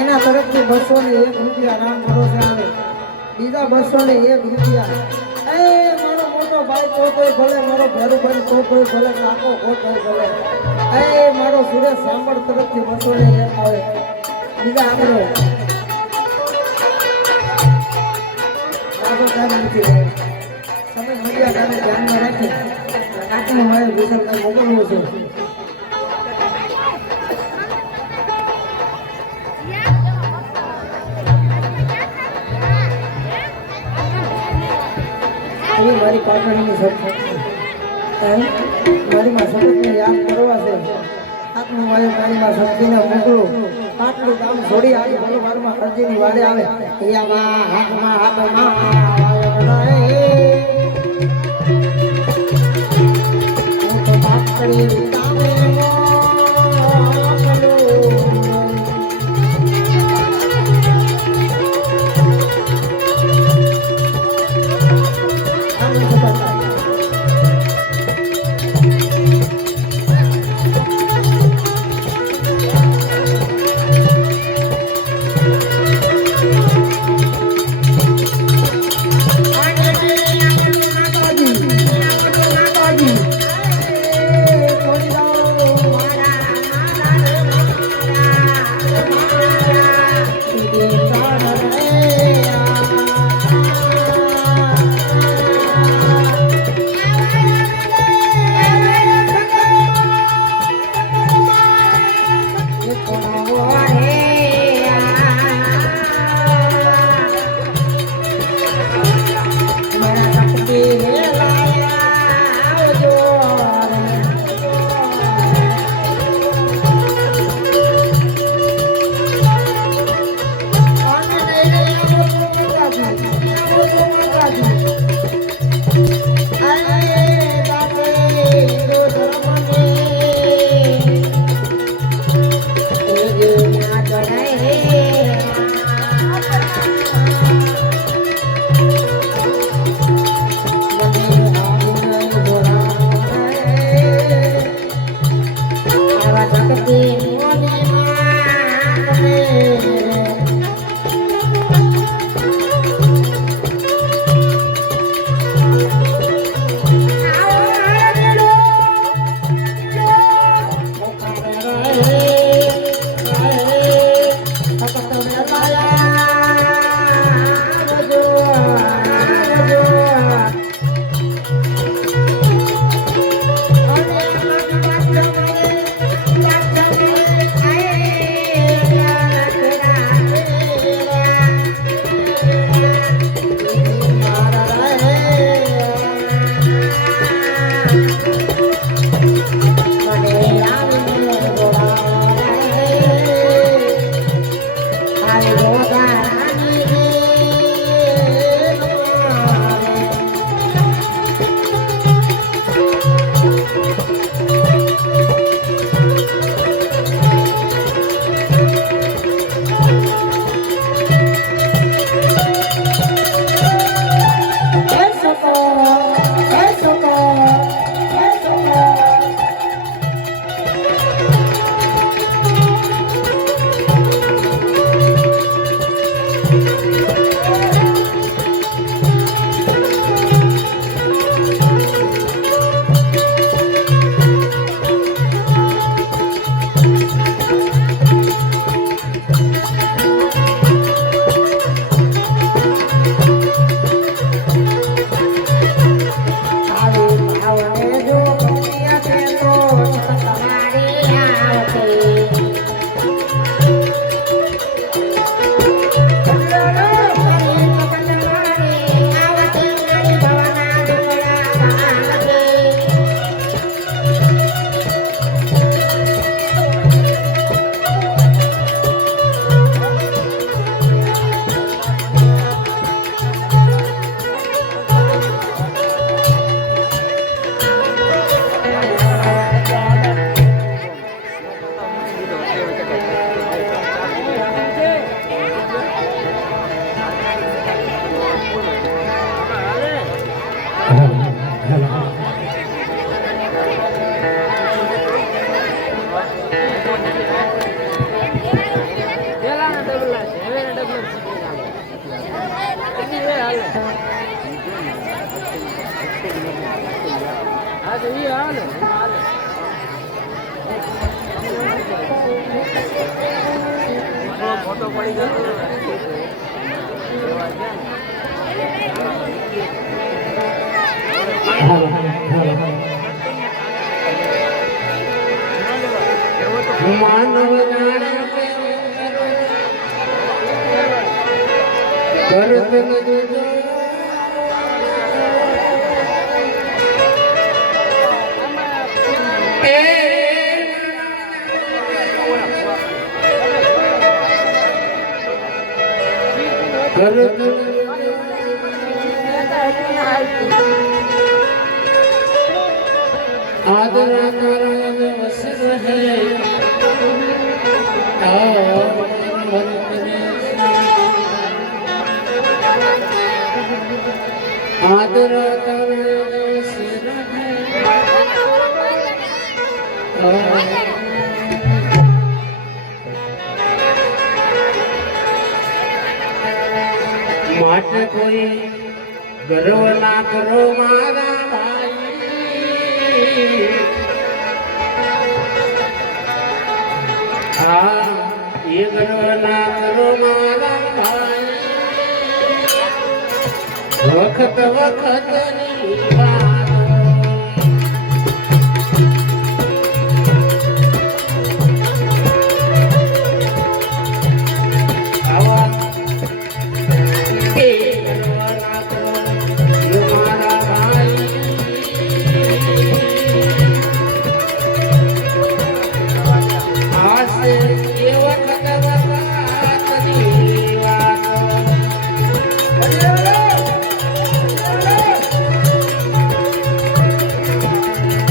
એના તરફથી 201 રૂપિયા રામ ભરોસે આવે બીજા 201 રૂપિયા એ મારો મોટો ભાઈ તો કોઈ ભલે મારો ભેરુભાઈ તો કોઈ ભલે કાકો કોઈ ભલે એ મારો સુરેશ સાંભળ તરફથી 201 આવે બીજા આગળ આગળ કામ નથી તમે મર્યાદાને ધ્યાનમાં રાખી કાકીને મારે વિસર્જન મોકલવું છે મારી પાટણની મારી માં સપતને યાદ કરવા છે આત્મા મારી માં શક્તિને મોકલું પાટલું કામ છોડી આવી ભલવારમાં ખર્ચીની વાડે આવે હાથમાં હાથમાં હું તો બાપ કરી Thank you. માનવ જાણે કરત નજર आदरा करन वसर है आदरा करन वसर है માટે કોઈ ગર્વ ના કરો મારા ભાઈ હા એ ગર્વ ના કરો મારા ભાઈ વખત વખતની વાત આવા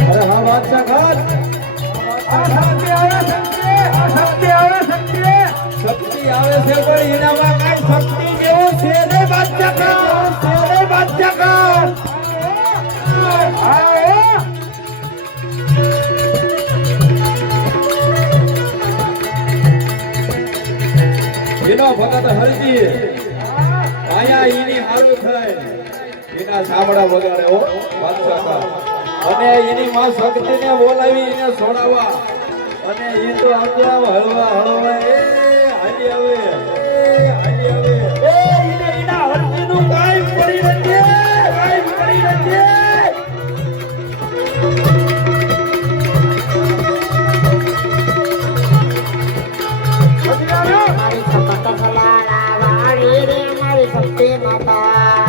અરે હા બાદશાહ ખાન આ શક્તિ આવે શક્તિ આવે છે પણ એનામાં કઈ શક્તિ જેવું છે ને બાદશાહ ખાન એનો ભગત હરજી આયા એની હારું થાય એના સાંભળા વગાડે હો બાદશાહ ખાન અને એની માં શક્તિને બોલાવી એને છોડાવવા અને એ તો આમ હળવા હળવા એ હાલી આવે એ એના હરજીનું કાઈ પડી નથી મારી સપત કલાના વાળી રે મારી શક્તિ માતા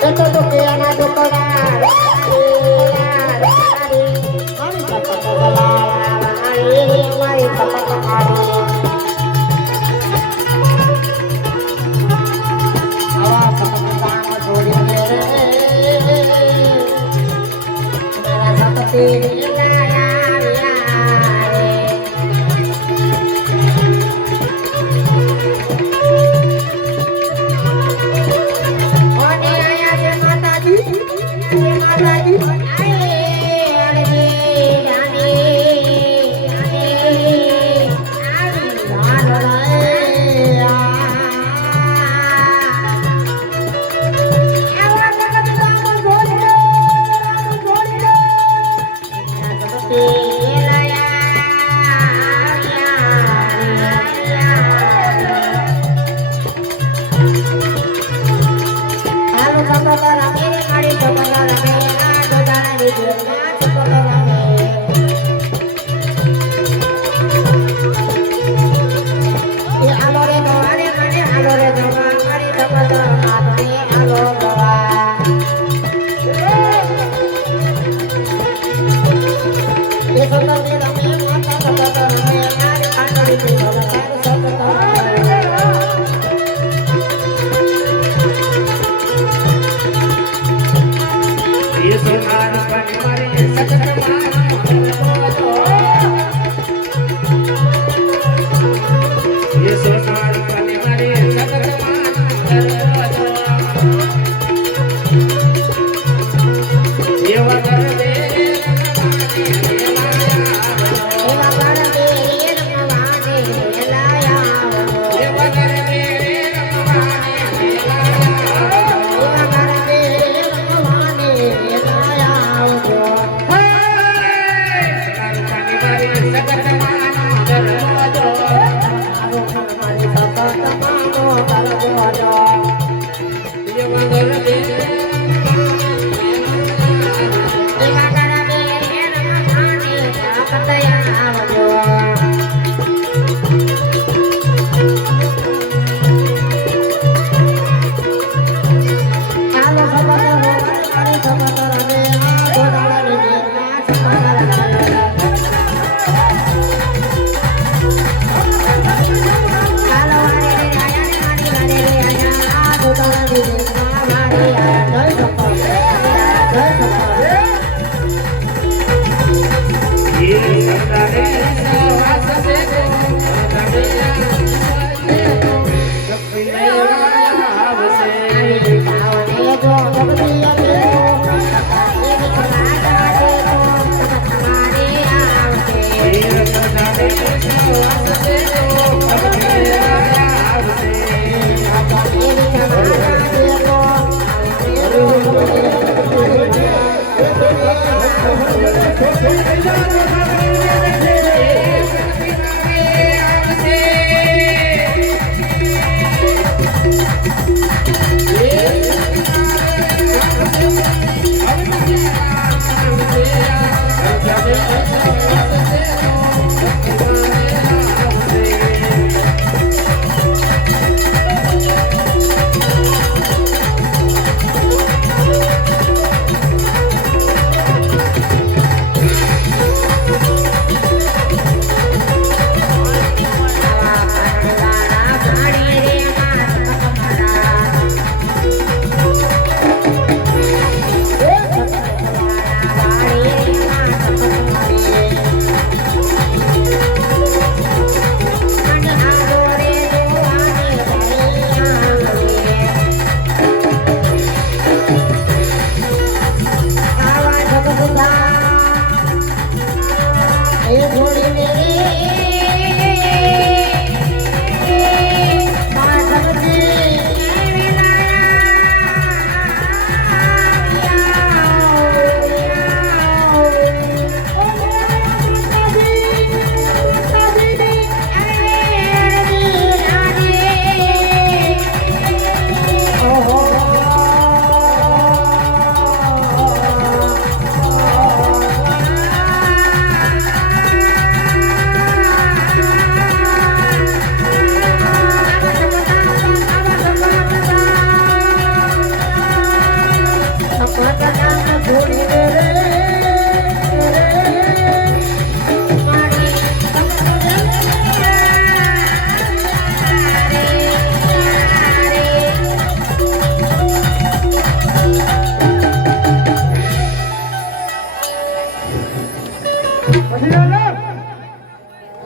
એ તો દુખિયાના દુખડા મારી સપત કલાના વાળી રે મારી સપત મારી આવા સપત કામ છોડીને રે મારા સપતિ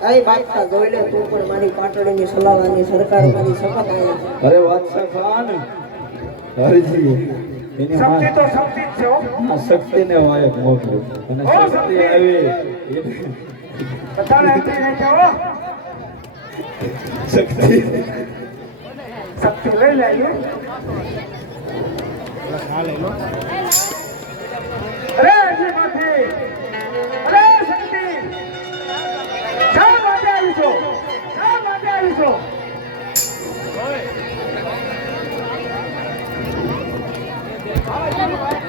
કઈ બાદશાહ જોઈ લે તું પણ મારી પાટડીની સલાવાની સરકાર મારી શપથ આવી અરે બાદશાહ ખાન હરજી એની શક્તિ તો શક્તિ જ છે હો. આ શક્તિને વાયક મોકલ્યો અને શક્તિ આવી બધાને એન્ટ્રી નહીં છે હો. શક્તિ શક્તિ લઈ લઈએ. અરે હજી નથી. અરે શક્તિ શા માટે આવી છો? શા માટે આવી છો?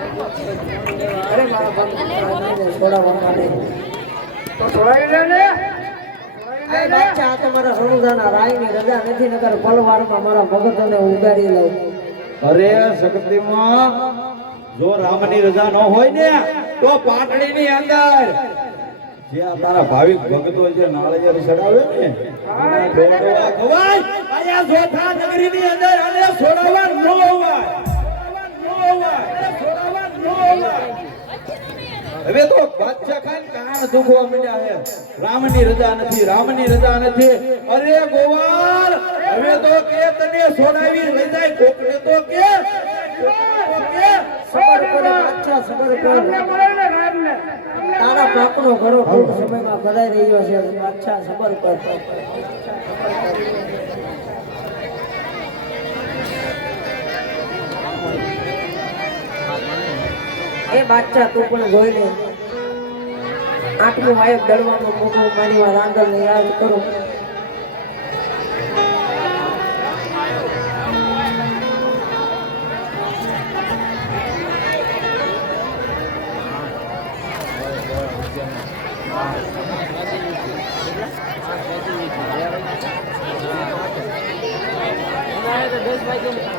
અરે મારા ભક્તને છોડાવવા માટે તો છોડાવી લે ને. આ બાદશાહ આ તો મારા રણુજાના રાયની રજા નથી નકર પલવારમાં મારા ભગતોને ઉગાડી લઉં અરે શક્તિમાં જો રામની રજા ન હોય ને તો પાટડીની અંદર જે આ તારા ભાવિક ભક્તો જે નાળિયેર ચડાવે ને એના દોડવા ખવાય આયા જોધા નગરીની અંદર આને છોડાવવા ન હોવાય હવે તો બાદશાહ ખાન કાન દુખવા માંડ્યા છે રામની રજા નથી અરે ગોવાળ હવે તો કે તને છોડાવી લઈ જાય કોકને તો કે સબર કરો બાદશાહ સબર કરો તારા પાપનો ઘણો ટૂંક સમયમાં ભરાઈ રહ્યો છે બાદશાહ સબર કર એ બાદશાહ તું પણ જોઈ લે આટલું વાયક દળવાનો મોકો મારી વાર આંગળને યાદ કરો તો 10 વાગે